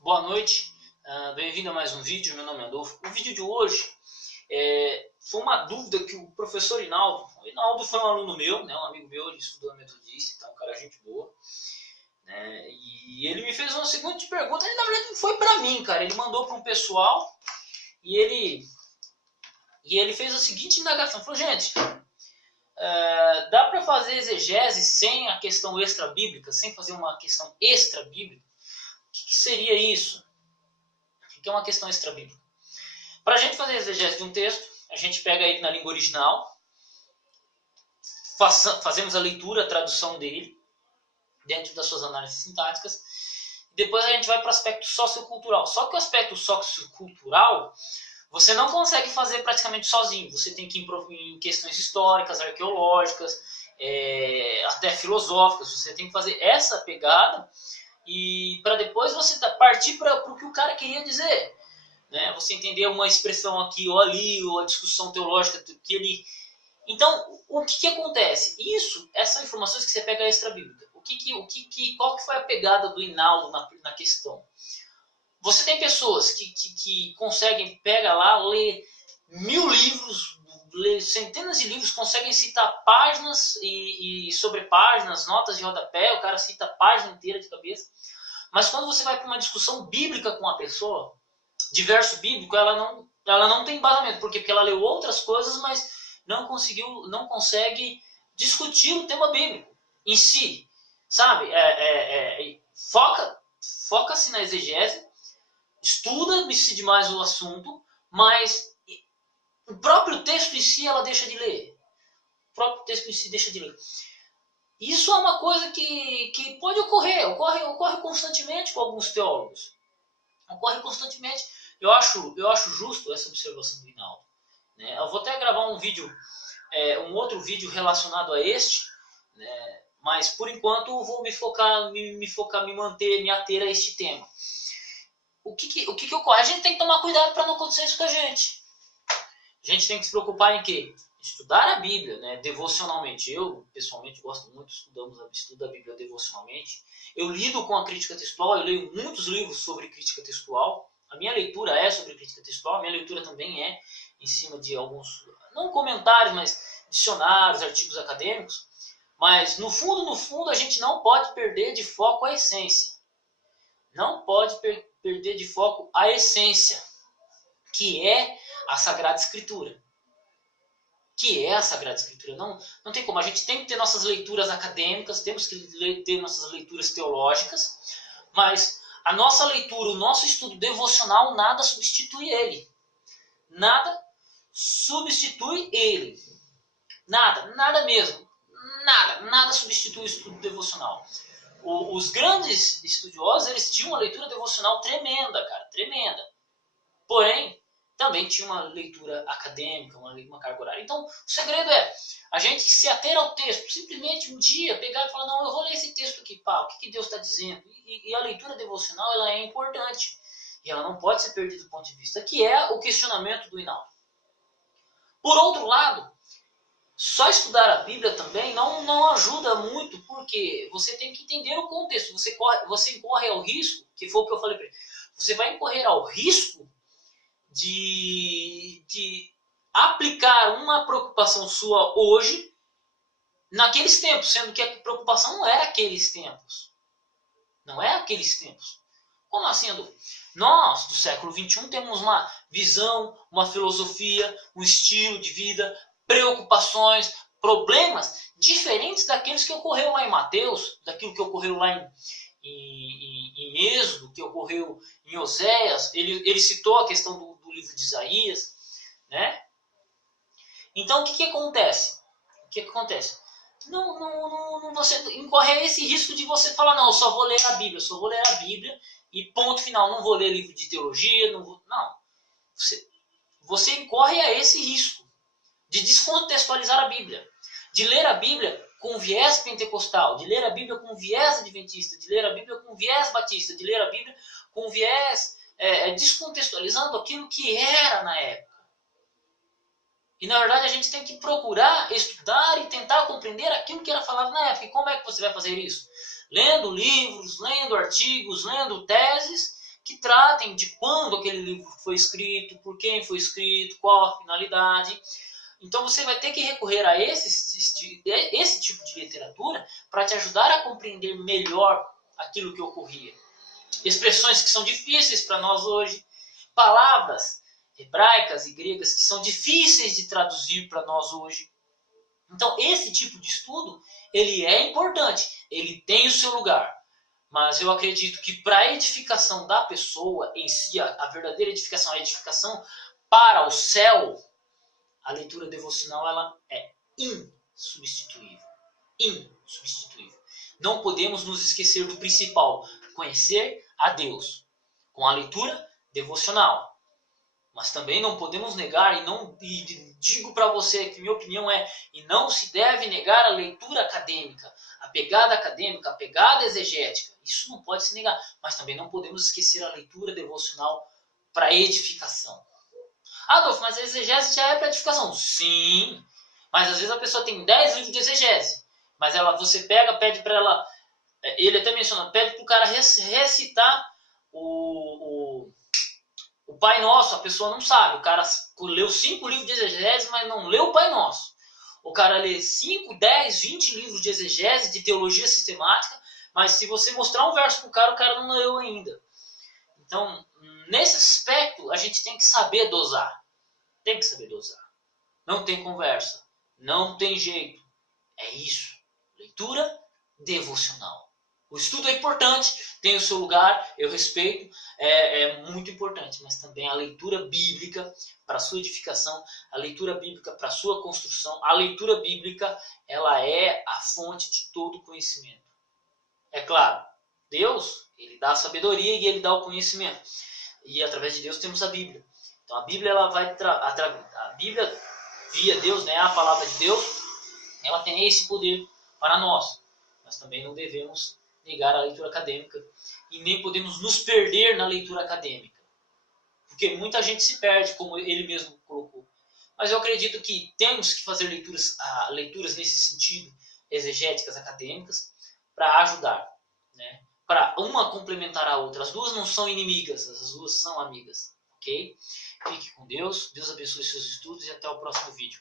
Boa noite, bem-vindo a mais um vídeo. Meu nome é Adolfo. O vídeo de hoje foi uma dúvida que o professor Hinaldo foi um aluno meu, né, um amigo meu, ele estudou na Metodista, então é um cara gente boa, né, e ele me fez uma seguinte pergunta. Ele na verdade não foi para mim, cara, ele mandou para um pessoal e ele fez a seguinte indagação, falou: gente, dá para fazer exegese sem a questão extra-bíblica, sem fazer uma questão extra-bíblica? O que seria isso? O que é uma questão extra-bíblica? Para a gente fazer exegese de um texto, a gente pega ele na língua original, fazemos a leitura, a tradução dele, dentro das suas análises sintáticas, e depois a gente vai para o aspecto sociocultural. Só que o aspecto sociocultural você não consegue fazer praticamente sozinho. Você tem que ir em questões históricas, arqueológicas, até filosóficas. Você tem que fazer essa pegada e para depois você partir para o que o cara queria dizer, né? Você entender uma expressão aqui ou ali, ou a discussão teológica que ele... Então, o que acontece? Essas informações que você pega extra-bíblica. Qual que foi a pegada do Hinaldo na questão? Você tem pessoas que conseguem, pega lá, ler 1000 livros, ler centenas de livros, conseguem citar páginas e sobre páginas, notas de rodapé, o cara cita a página inteira de cabeça. Mas quando você vai para uma discussão bíblica com a pessoa, de verso bíblico, ela não tem embasamento. Por quê? Porque ela leu outras coisas, mas não consegue discutir o tema bíblico em si, sabe? Foca-se na exegese, estuda-se mais o assunto, mas o próprio texto em si ela deixa de ler. O próprio texto em si deixa de ler. Isso é uma coisa que pode ocorrer, ocorre constantemente com alguns teólogos. Ocorre constantemente. Eu acho justo essa observação do Hinaldo, né? Eu vou até gravar um outro vídeo relacionado a este, né? Mas por enquanto eu vou me ater a este tema. O que ocorre? A gente tem que tomar cuidado para não acontecer isso com a gente. A gente tem que se preocupar em quê? Estudar a Bíblia, né, devocionalmente. Eu, pessoalmente, gosto muito, estudo a Bíblia devocionalmente. Eu lido com a crítica textual, eu leio muitos livros sobre crítica textual. A minha leitura é sobre crítica textual, a minha leitura também é em cima de alguns, não comentários, mas dicionários, artigos acadêmicos. Mas, no fundo, a gente não pode perder de foco a essência. Não pode perder de foco a essência, que é a Sagrada Escritura. Não tem como. A gente tem que ter nossas leituras acadêmicas, temos que ter nossas leituras teológicas, mas a nossa leitura, o nosso estudo devocional, nada substitui ele. Nada substitui ele. Nada mesmo. Nada substitui o estudo devocional. Os grandes estudiosos, eles tinham uma leitura devocional tremenda, cara, tremenda. Porém, também tinha uma leitura acadêmica, uma carga horária. Então, o segredo é a gente se ater ao texto, simplesmente um dia pegar e falar: não, eu vou ler esse texto aqui, o que Deus está dizendo? E a leitura devocional, ela é importante. E ela não pode ser perdida do ponto de vista, que é o questionamento do Hinaldo. Por outro lado, só estudar a Bíblia também não ajuda muito, porque você tem que entender o contexto. Você incorre ao risco, que foi o que eu falei para ele, você vai incorrer ao risco de aplicar uma preocupação sua hoje naqueles tempos, sendo que a preocupação não era aqueles tempos. Não é aqueles tempos. Como assim, Adolfo? Nós, do século XXI, temos uma visão, uma filosofia, um estilo de vida, preocupações, problemas diferentes daqueles que ocorreram lá em Mateus, daquilo que ocorreu lá em Êxodo, que ocorreu em Oséias. Ele citou a questão do livro de Isaías, né? Então, o que acontece? Não, você incorre esse risco de você falar: não, eu só vou ler a Bíblia e ponto final, não vou ler livro de teologia, não. Você incorre a esse risco de descontextualizar a Bíblia, de ler a Bíblia com viés pentecostal, de ler a Bíblia com viés adventista, de ler a Bíblia com viés batista, de ler a Bíblia com viés descontextualizando aquilo que era na época. E na verdade a gente tem que procurar estudar e tentar compreender aquilo que era falado na época. E como é que você vai fazer isso? Lendo livros, lendo artigos, lendo teses que que tratem de quando aquele livro foi escrito, por quem foi escrito, qual a finalidade. Então você vai ter que recorrer a esse tipo de literatura para te ajudar a compreender melhor aquilo que ocorria. Expressões que são difíceis para nós hoje, palavras hebraicas e gregas que são difíceis de traduzir para nós hoje. Então esse tipo de estudo, ele é importante, ele tem o seu lugar. Mas eu acredito que para a edificação da pessoa em si, a verdadeira edificação, a edificação para o céu, a leitura devocional ela é insubstituível. Insubstituível. Não podemos nos esquecer do principal, conhecer a Deus, com a leitura devocional. Mas também não podemos negar, e digo para você que minha opinião é, e não se deve negar a leitura acadêmica, a pegada acadêmica, a pegada exegética. Isso não pode se negar, mas também não podemos esquecer a leitura devocional para edificação. Adolfo, mas a exegese já é para edificação. Sim, mas às vezes a pessoa tem 10 livros de exegese, mas você pede para ela, ele até menciona, pede para o cara recitar o Pai Nosso, a pessoa não sabe. O cara leu 5 livros de exegese, mas não leu o Pai Nosso. O cara lê 5, 10, 20 livros de exegese, de teologia sistemática, mas se você mostrar um verso para o cara não leu ainda. Então, nesse aspecto, a gente tem que saber dosar. Tem que saber dosar. Não tem conversa. Não tem jeito. É isso. Leitura devocional. O estudo é importante, tem o seu lugar, eu respeito, é muito importante, mas também a leitura bíblica para a sua edificação, a leitura bíblica para a sua construção, a leitura bíblica, ela é a fonte de todo conhecimento. É claro, Deus, ele dá a sabedoria e ele dá o conhecimento. E através de Deus temos a Bíblia. Então a Bíblia, ela vai a Bíblia via Deus, né, a palavra de Deus, ela tem esse poder para nós. Mas também não devemos negar a leitura acadêmica e nem podemos nos perder na leitura acadêmica. Porque muita gente se perde, como ele mesmo colocou. Mas eu acredito que temos que fazer leituras nesse sentido, exegéticas, acadêmicas, para ajudar, né? Para uma complementar a outra. As duas não são inimigas, as duas são amigas. Ok? Fique com Deus, Deus abençoe seus estudos e até o próximo vídeo.